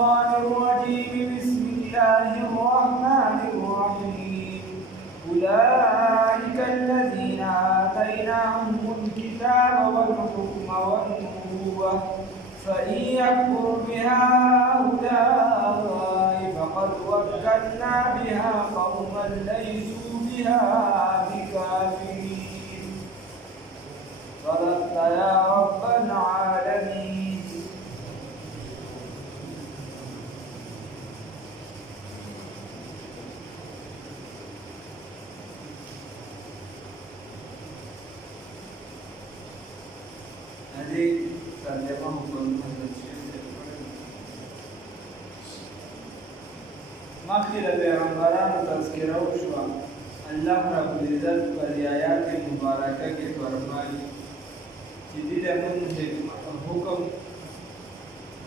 الشيطان الرجيم بسم الله الرحمن الرحيم أولئك الذين آتيناهم الكتاب والحكم والنبوة فإن يكفر بها هؤلاء فقد وكلنا بها قوما ليسوا بها بكافرين صدقت يا رب العالمين. هذه ترجمة مخکې د پیغمبرانو تذکره وشوه. الله رب العزت په آیات مبارکه کې فرمایي چې دې د موږ حکم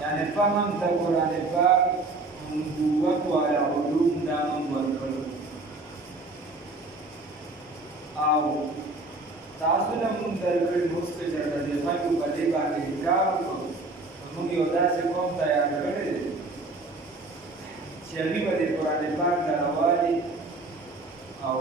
یعنی فهم د قرآن پاک نبوت والا علوم دا موږ ورکړو او تاسو له موږ درکړي اوس چې د خلکو په دې باندې کار وکړو موږ یو داسې قوم تیار کړی دی چې هغوی به د قرآن پاک د روالي او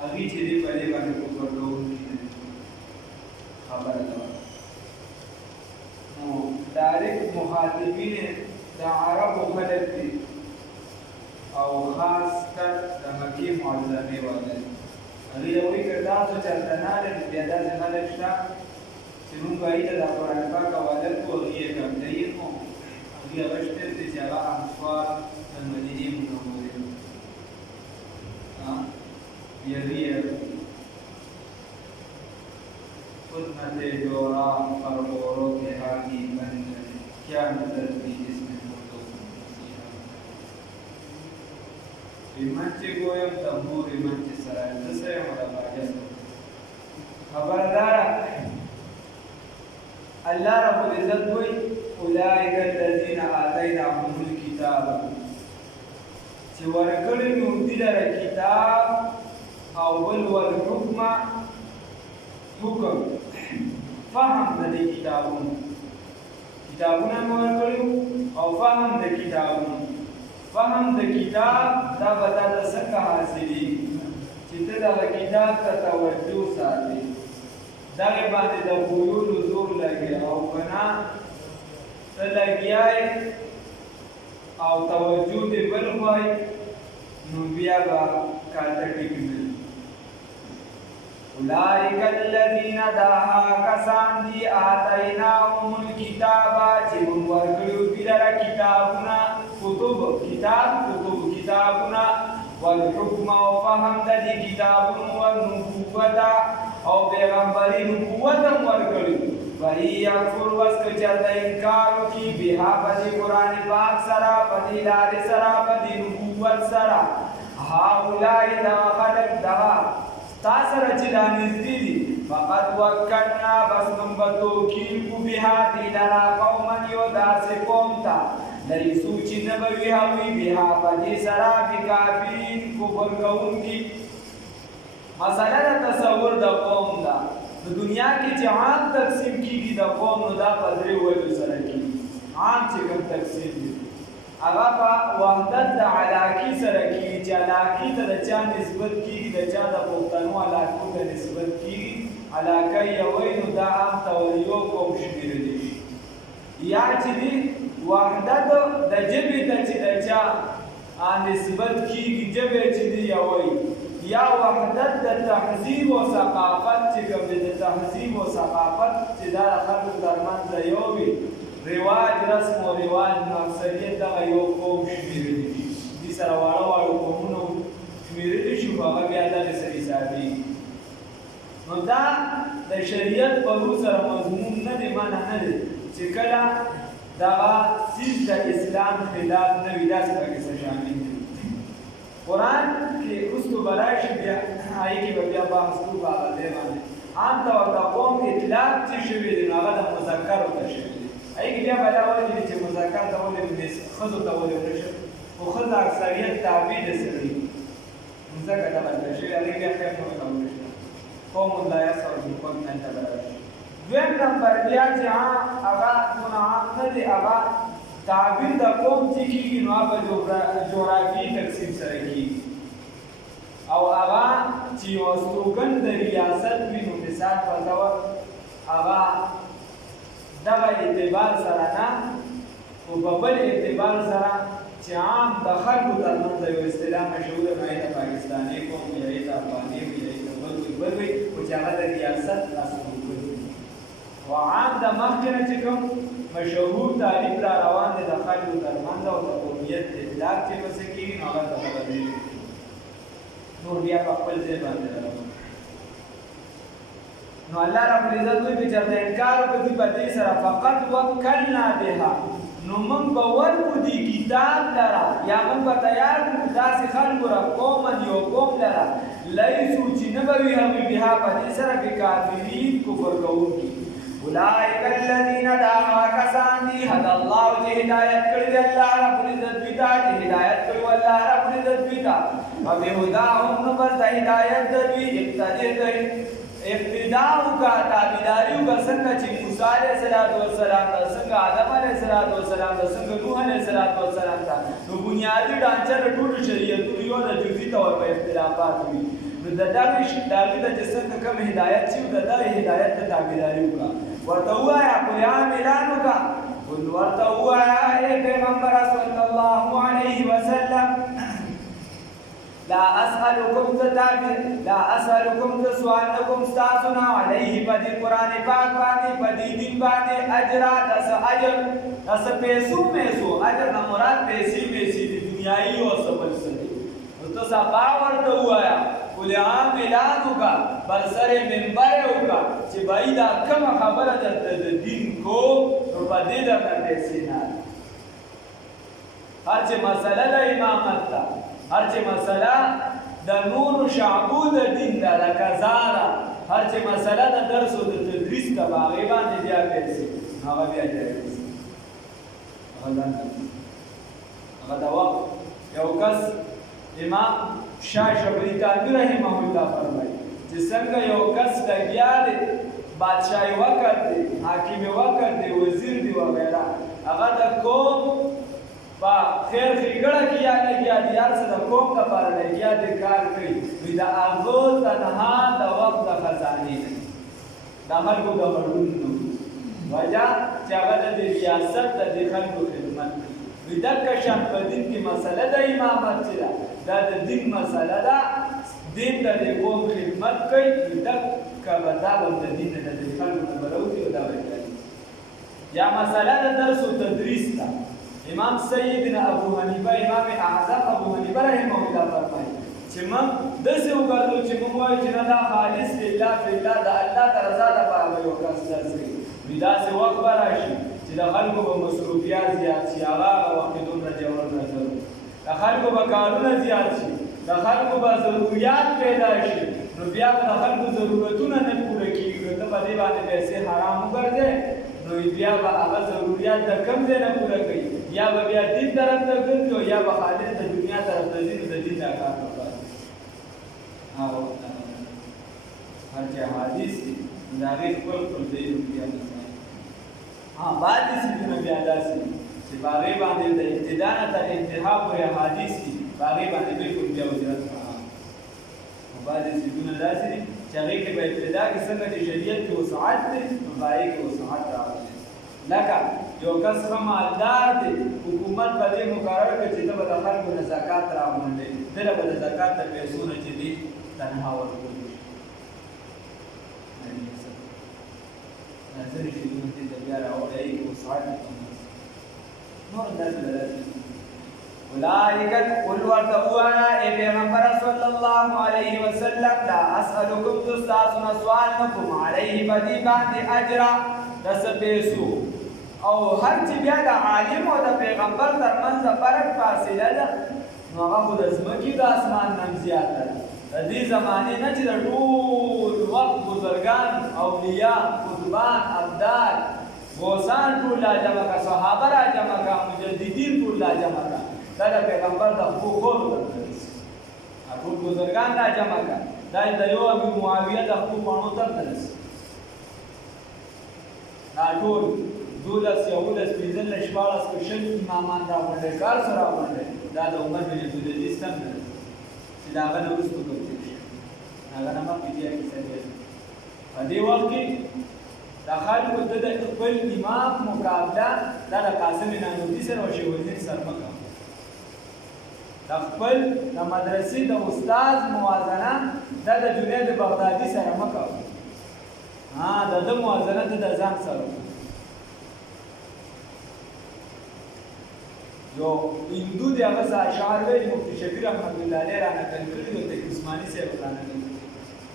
هغوی چې دې په دې باندې کفر کوونکي دي خبره ده. نو ډایرکټ مخاطبین د عربو خلک دي او خاص کر د مکې معظمې والا دي. هغوی وایي که تاسو چېرته نالئ نو بیا داسې خلک شته چې موږ به هغوی ته د قرآن پاک حواله کړو هغوی یې ګمډوي خو هغوی هغه شته دي چې هغه انصار د مدینې منورې یریه خدمت دوران فرغورو کے حاکی بند کیا نظر بھی اس میں موتو ایمانچے گویم تمور ایمانچے سرائے دسے ہمارا باجت خبردارا اللہ رب العزت کوئی اولئک الذین آتیناهم الکتاب چې ورکړی نو دوی لره کتاب او بل والحکم حکم فهم د دې کتابونو مو ورکړي او فهم د کتابونو فهم د کتاب دا به تا ته څنګه حاصلېږي چې ته دغه کتاب ته توجه ساتې دغې باندې د پوهېدلو زور لګې او که نه ته لګیا او توجه دې بل خوا نو بیا به کار ته ټیک نه اولئک الذین داها کسان دی آتیناهم الکتاب چې موږ ورکړو دوی لره کتابونه کتابونه والحکم او فهم د دې کتابونو والنبوت او پیغمبري نبوت هم ورکړو وهي یکفر وس که چېرته انکار وکړي بها په دې قرآن پاک سره په دې لارې سره په دې نبوت سره هؤلاء دغه خلک دغه تا سره چې دا نږدې دي فقد وکلنا بس موږ به توکیل کړو بها دې لره قوما یو داسې قوم ته لیسو چې نه به وي هغوی بها په دې سره بکافرین کفر کوونکي. مسله د تصور د قوم ده په دنیا کې چې عام تقسیم کېږي د قوم نو دا په درې وجو سره کېږي. عام چې کوم تقسیم دي هغه په وحدت د علاقې سره کېږي چې علاقې ته د چا نسبت کېږي د چا د پښتنو علاقو ته نسبت کېږي علاقه یې وایي نو دا عام طور یو قوم شمېرلی شي. یا چې دي وحدت د ژبې ته چې د چا نسبت کېږي ژبې چې دي یې وایي یا وحدت د تهذیب او ثقافت چې کوم دی د تهذیب او ثقافت چې دا د خلکو ترمنځ یو وي رواج رسم و رواج اکثریت دغه یو قوم شمېرلی دي دې سره واړه قومونه شمېرلی شو هغه بیا دغې سره حسابېږي. نو دا د شریعت په روح سره مضمون نه دی معنی نه دی چې کله دغه څیز د اسلام خلاف نه وي داسې پکې څه شامل دي. قرآن کې وروستو به راشي بیا هغې کې به بیا بحث کوو په هغه ځای باندې عام طور د قوم اطلاق چې شوي دی نو هغه د مذکرو ته شوي دی. هغې کې بیا به دا وایي چې مذکر ته ولې ښځو ته ولې ونه شو خو ښځه اکثریت تابع د سړي ځکه دغه ته شوي هغې بیا خیر نه ورته ونه شو قوم لا یسعر بالقوم نه ته به راشي. دویم نمبر بیا چې هغه دونه عام نه دی هغه تعبیر د قوم چې کېږي نو هغه جغرافیایي تقسیم سره کېږي او هغه چې یو استوګن د ریاست وي نو مثال په ډول هغه دغه اعتبار سره نه خو په بل اعتبار سره چې عام د خلکو ترمنځ یو اصطلاح مشهوره نه ده پاکستاني قوم یا د افغاني وي یا د بل وي خو چې هغه د ریاست استوګن وي او عام د مخکې نه چې کوم مشهور تعریف را روان دی د خلکو ترمنځ او د قومیت اطلاق چې به څه کېږي نو هغه ته بدلېږي نور بیا په خپل ځای باندې راوړي نو الله رب العزت وایي چې چېرته انکار وکړي په دې سره فقط وکلنا بها نو موږ به ورکړو دې کتاب لره یا موږ به تیار کړو داسې خلکو را قوما یو قوم لره لیسو چې نه به وي هغوی بها په دې سره بکافرین کفر کوونکي اولئک الذین دا کسان دي هدى الله چې هدایت کړي دی الله رب العزت دوی ته چې هدایت کړي الله رب العزت دوی ته وبهداهم نو بس د هدایت د دوی اقتداء وکړه تابعداري وکړه څنګه چې موسی علیه السلام ته څنګه آدم علیه السلام ته څنګه نوح علیه السلام ته نو بنیادي ډانچه د ټولو شریعتونو یو د جزئي طور په اختلافات وي نو د دغې ته چې څنګه کوم هدایت شي د دغې هدایت ته تابعداري وکړه ورته ووایه قل اعلان وکړه قل ورته ووایه ای پیغمبره صلی الله علیه وسلم لا اسألكم سوال لكم استاسنا عليه بدي قرآن پاک باندې بدي دین باندې اجرا دس اجر دس پیسو اجر نه مراد پیسې دي دنیایي او سبل سره نو ته صبا ورته وایا قل اعلان وکړه بر سره منبر وکړه چې بای دا کومه خبره د دین کو نو په دې د پیسې نه هر چې مسله د امامت ده هر چې مسله د نور شعبو د دین ده لکه زاره هر چې مسله د درس او د تدریس ده په هغې باندې بیا پیسې هغه بیا جایز هغه د وخت یو کس امام شاه شبري تانوي رحمه الله فرمایي چې څنګه یو کس لګیا دی بادشاهي وکړ دی حاکمي وکړ دی وزیر دی وغیره هغه د قوم په خیر ښېګړه کې یا لګیا دی هر څه د قوم لپاره لګیا دی کار کوي وي د هغه تنها د وخت د خزانې نه د خلکو د غړون نه وجه چې هغه د ریاست د دې خلکو خدمت کوي وي دغه شان په دین کې مسله د امامت چې ده دا د دین مسله ده دین د دې قوم خدمت کوي وي دغه به دا به د دین د دې خلکو نه به راوځي او دا به یا مسله د درس او تدریس ده امام سیدنا ابو حنیفه امام اعظم ابو حنیفه رحمه الله فرمایي چې موږ داسې وګرځو چې موږ وایو چې نه دا خالص لله فی الله د الله د رضا لپاره به یو کس درس کوي وي داسې وخت به راشي چې د خلکو به مصروفیات زیات شي هغه وخت دومره ژور نه ضرور د خلکو به کارونه زیات شي د خلکو به ضروریات پیدا شي نو بیا به د خلکو ضرورتونه نه پوره کېږي نو ته په دې باندې پیسې حرام وګرځې نو بیا به هغه ضروریات د کم ځای نه پوره کوي یا به بیا دین طرف ته ګرځي او یا به خالص د دنیا طرف ته ځي نو د دین دا کار نه کوي هر چې حدیث دي د هغې خپل ځایونه بیا نه بعد څیزونه بیا داسې چې په هغې باندې د ابتدا نه تر انتها پورې احادیث دي په هغې باندې بلکل بیا وجرت او بعد څیزونه داسې دي چې هغې کې په ابتدا کې څنګه چې شریعت کې وسعت دی نو په هغې کې وسعت راغلی لکه یو کس ښه مالدار دی حکومت به دې مقرر کړي چې ته به د خلکو نه زکات راغونډوې ده له به د زکات د پیسو نه چې دي تنها ورکړي ځینې شیونه دې ته بیا راوړی هغې کې وسعت نور داسې به داسې اولئک قل ورته ووایه ای پیغمبره صلی الله علیه وسلم لا اسألکم زه ستاسو نه سوال نه کوم علیه په دې باندې اجره د څه پیسو او هر چې بیا د عالم او د پیغمبر ترمنځ فرق فاصله ده نو هغه خو د ځمکې د اسمان نه هم زیاته ده د دې زمانې نه چې د ټول وخت بزرګان اولیاء قطبان ابدال غوثان ټول را جمع کړه صحابه را جمع کړه مجددین ټول را جمع کړه دا د پیغمبر د خپلو خور ته ټول بزرګان را جمع کړه دا د یو ابي معاویه د خپلو پاڼو ته نه رسي دا ټول 12 یولس 15 14 کو شل امامان راغونډي کار سره راغونډي دا د عمر بن عبدالعزیز څنګه چې دا هغه وروسته کوي هغه نه مخکې دی کیسه دی په دې وخت کې د خلکو د خپل امام مقابله دا د قاسم نانوتي سره او شیخ الدین سره وکړه د خپل د مدرسې د استاد موازنه دا د جنید بغدادي سره وکړه د موازنه د ځان سره یو هندو دی هغه اشعار ویلي مفتي شفیع رحمت الله علیه را نقل کړي دي د عثماني صاحب را نقل کړي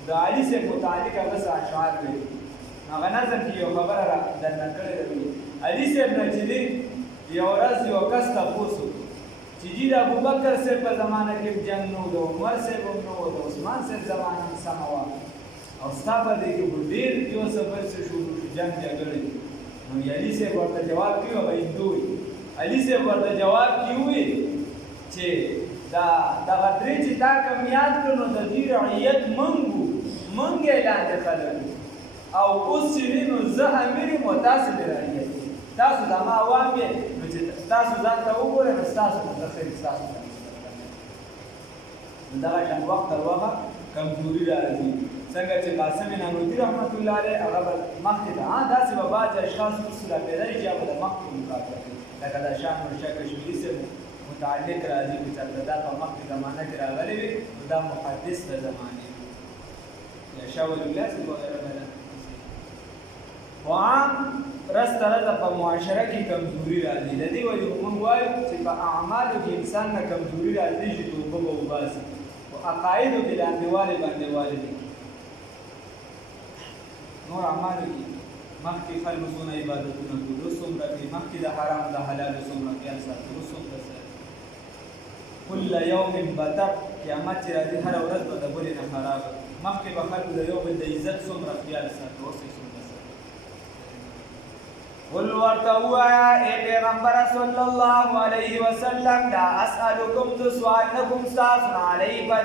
د علي صاحب متعلق هغه اشعار ویلي هغه نظم کې یو خبره را درنه کړې ده علي صاحب نه چې دی یو ورځ یو کس تپوس چې جی د ابوبکر صاحب په زمانه کې جنګ نو د عمر صاحب هم نو د عثمان صاحب زمانه هم سمه وه او ستا په دې کې ډېر یو سفر څه شروع شو جنګ جګړې نو علي صاحب ورته جواب کړي هغه هندو وي علي صاحب ورته جواب کیوي چې دغه درې چې تا کوم یاد کړو نو د دې رعیت مونږ اعلان کړل او اوس چې نو زه امیر یم او تاسو د رعیت تاسو زما عوام یې نو چې تاسو ځان ته وګورئ نو ستاسو متخیر ستاسو دغه شان وخت تر وخته کمزوري راځي څنګه چې قاسم نانوتي رحمت الله علیه هغه مخکې ته داسې به بعضې اشخاص اصوله پیدا شي هغه د مخکې مقابله کوي لکه د شاه نورشاه کشمیري صاحب متعلق راځي چې چېرته دا په مخکې زمانه کې راغلی وي نو دا محدث د زمانې یا شاه ولی الله صاحب وغیره بله خو عام رس ترزه په معاشره کې کمزوري راځي د دې وجې موږ وایو چې په اعمالو کې انسان نه کمزوري راځي چې توبه به وباسي په عقایدو کې لاندېوالی باندېوالی دی نور اعمالو کې مخکې خلکو څونه عبادتونه کړو څومره کې مخکې د حرام د حلالو څومره خیال ساتلو څومره ساتلو کل یوم بدر قیامت چې راځي هره ورځ به د بلې نه خرابه مخکې به خلکو د یو بل د عزت څومره خیال ساتلو اوس یې څومره ساتلو قل ورته ووایه ای پیغمبره صلی الله علیه وسلم لا اسألکم زه سوال نه کوم ستاسو نه علیه په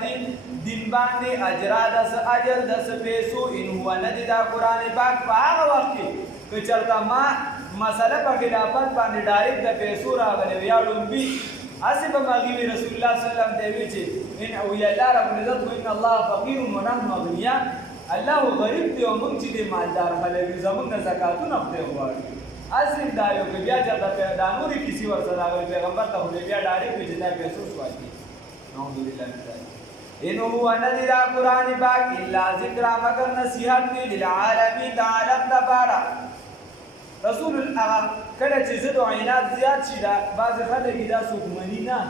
دین باندې اجرا دس اجر دس پیسو ان هو نه دی دا قرآن پاک په هغه وخت کې که چېرته ما مسله په خلافت باندې ډایرکټ د پیسو راغلی وي یا لومبي هسې به مغي وي رسول الله صلی الله علیه وسلم ته وي چې ان وی الله رب العزت وان الله فقیر ونحن اغنیا الله غریب دی او موږ چې دی مالدار خلک یو زموږ نه زکاتونه خدای غواړي اصل دا یو که بیا چېرته دا نورې کیسې ورسره راغلي پیغمبر ته خو بیا ډایرکټ وي چې دا پیسو سوال دي نعوذ بالله من ذلک ان هو ندی دا قرآن پاک الا ذکر مگر نصیحت دی للعالمین د عالم دپاره رسول الله کله چې ضد او عناد زیات شي دا بعضې خلک دا څوک مني نه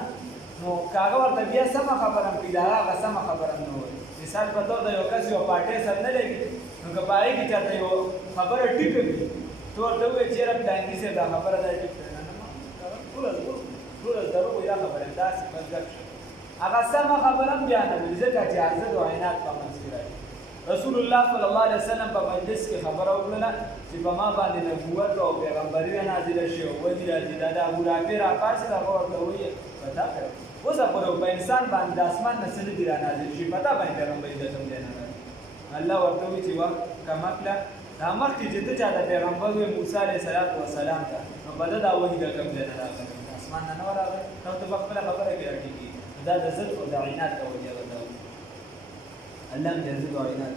نو که هغه ورته بیا سمه خبره هم کړي د هغه سمه خبره هم نه وایي مثال په طور د یو کس یو پارټۍ سره نه لګي نو که په هغې کې چېرته یو خبره ټیکه وي ته ورته ووایې چېرې ډانګي صاحب دا خبره دا ټیک کړې نه ټوله دروغ وي دا خبره داسې بس ګپ شي هغه سمه خبره هم بیا نه ویل ځکه چې حضرت او عینات په منځ کې راځي رسول الله صلی الله علیه وسلم په مجلس کې خبره وکړله چې په ما باندې نبوت او پیغمبري رانازله شوې وحي راځي دا د ابولهب راپاڅېد هغه ورته وویل پتا کړه اوس خو په انسان باندې د اسمان نه څه نه دي رانازل شي پتا باندې پیغمبري د کوم ځای نه راځي الله ورته وایي چې وا کمکله دا مخکې چې ته چا د پیغمبر وې موسی علیه السلام ته نو په ده دا وحي د کوم ځای نه راغلی اسمان نه نه راغلی نو ته په خپله خبره کې راټیکېږي دا د ضد او د عناد ته وجه ده الله هم د ضد او عناد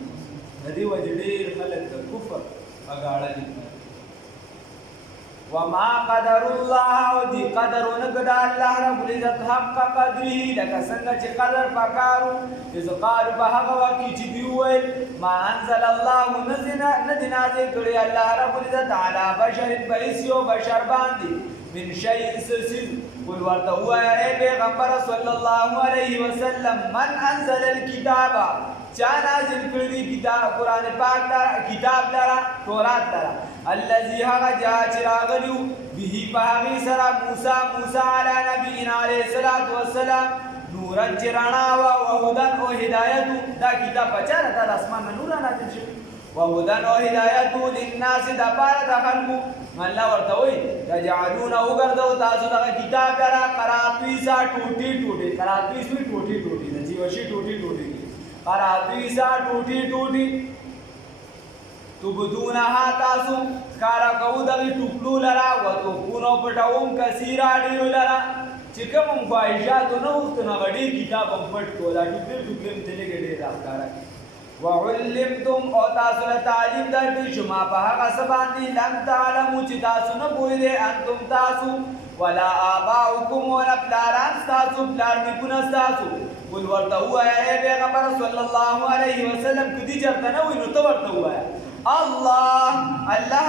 د دې وجې ډېر خلک د کفر په غاړه دي وما قدر الله او دې قدر ونه کړه الله رب العزت حق قدره لکه څنګه چې قدر پکارو اذ قالوا په هغه وخت کې چې دوی وویل ما انزل الله نه دي نازل کړی الله رب العزت علی بشر په هېڅ یو بشر باندې من شيء سلسل قل ورته ووایه ای پیغمبر صلی الله علیه وسلم من انزل الکتاب چا نازل کړی دی کتاب قرآن پاک کتاب لره تورات لره الذي هغه چې راغلی به په هغې سره موسی علی نبینا علیه الصلاة والسلام نورا چې رڼا وه وهدن او هدایت دا کتاب په چا نه دا د اسمان نه نور نازل شوي وهدن او هدایت للناس دپاره د خلکو الله ورته وایي تجعلونه وګرځو تاسو دغه کتاب لره قراطیسا ټوټې قراطیس وي ټوټې د جیوشي ټوټې قراطیسا ټوټې تبدونها تاسو کارا کو دغه ټوکلو لرا وتخفون پټوم کثیرا ډیرو لرا چې کوم خواهشات نه وختونه غډیر کتاب هم پټ کو دا ټوکلم ته لګې ډیر راکارا وعلمتم او تاسو له تعلیم درکړي چې ما په هغه څه باندې لم تعلموا چې تاسو نه پوهېدئ انتم تاسو ولا آباؤکم ولا پلاران ستاسو پلار نیکونه ستاسو قل ورته ووایه ای پیغمبر صلی الله علیه وسلم که دې چېرته نه وي نو ته ورته ووایه الله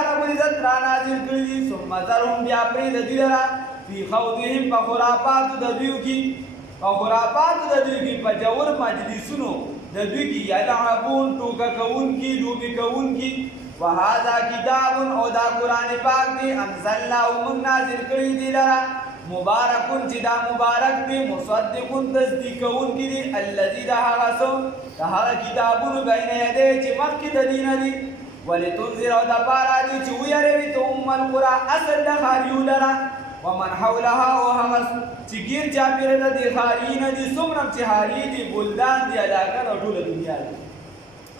رب العزت را نازل کړي دي ثم ذرهم بیا پرېږده دوی لره فی خوضهم په خرافاتو د دوی کې په جور مجلسونو د دوی کې یلعبون ټوکه کوونکي لوبې کوونکي وهذا کتاب او دا قرآن پاک دی انزلناه موږ نازل کړي دي لره مبارکون چې دا مبارک دی مصدقون تصدیق کوونکي دي الذي دا هغه څه د هغه کتابونو بین یدی چې مخکې د دې نه دي ولتنذر او دپاره دي چې ویروي ته القرى اصل د ښاریو لره ومن حولها او هغه چې ګیر چاپېره د دې ښاري نه دي څومره چې ښاري دي بلدان دي علاقه د ټوله دنیا ده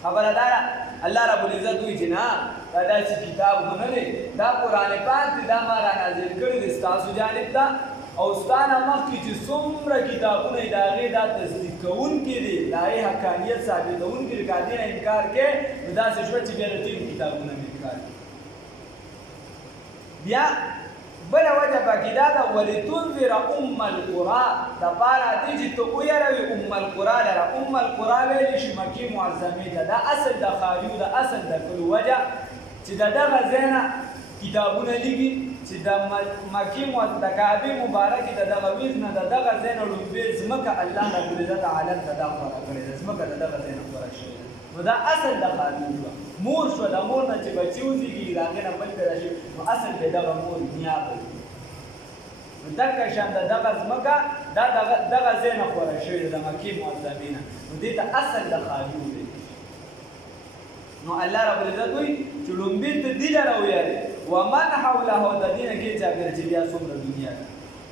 خبره دا الله رب العزت وایي چې نه دا داسې کتاب خو نه دی دا قرآن پاک دی دا ما را نازل کړی دی ستاسو جانب ته او ستا نه مخکې چې څومره کتابونه یې د هغې دا تصدیق کوونکي دي د هغې حقانیت ثابتوونکي دي که دې نه انکار کې نو داسې شوه چې بیا د تېرو کتابونه مې انکار کړي بیا بله وجه پکې دا ده ولتنذر القرى دپاره دې چې ته ویروې القرى لره القرى ویلی شي مکې معظمې ته دا اصل د ښاریو د اصل د کلو وجه چې د دغه ځای نه کتابونه لیکي چې د مکې د کعبې مبارکې د دغه ویز نه د دغه ځای نه لومبې ځمکه الله رب العزت عالم ته دا خوره کړې ده ځمکه د دغه ځای نه خوره شوې ده نو دا اصل د ښاریو شوه مور شوه د مور نه چې بچي وزېږي د هغې نه بل پیدا شي نو اصل به دغه مور نیا به نو دغه شان د دغه ځمکه دا دغه ځای نه خوره شوې ده د مکې معظمې نه نو دې ته اصل د ښاریو دی نو الله رب العزت وایي چې لومبې ته دې لره ویلې ومن حوله د دې نه ګیر چاپېره چې بیا څومره دنیا ده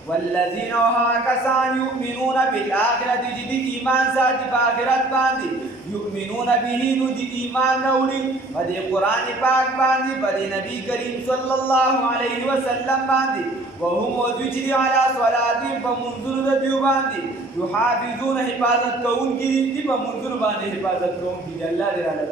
والذین هغه کسان یؤمنون بالآخرة چې دې ایمان ساتي په آخرت باندې یؤمنون به نو دې ایمان راوړي په دې قرآن پاک باندې په دې نبي کریم صلی الله علیه وسلم باندې وهم دوی چې دي علی صلاتهم په منځونو د دوی باندې یحافظون حفاظت کوونکي دي په منځونو باندې حفاظت کوونکي دي الله دې راله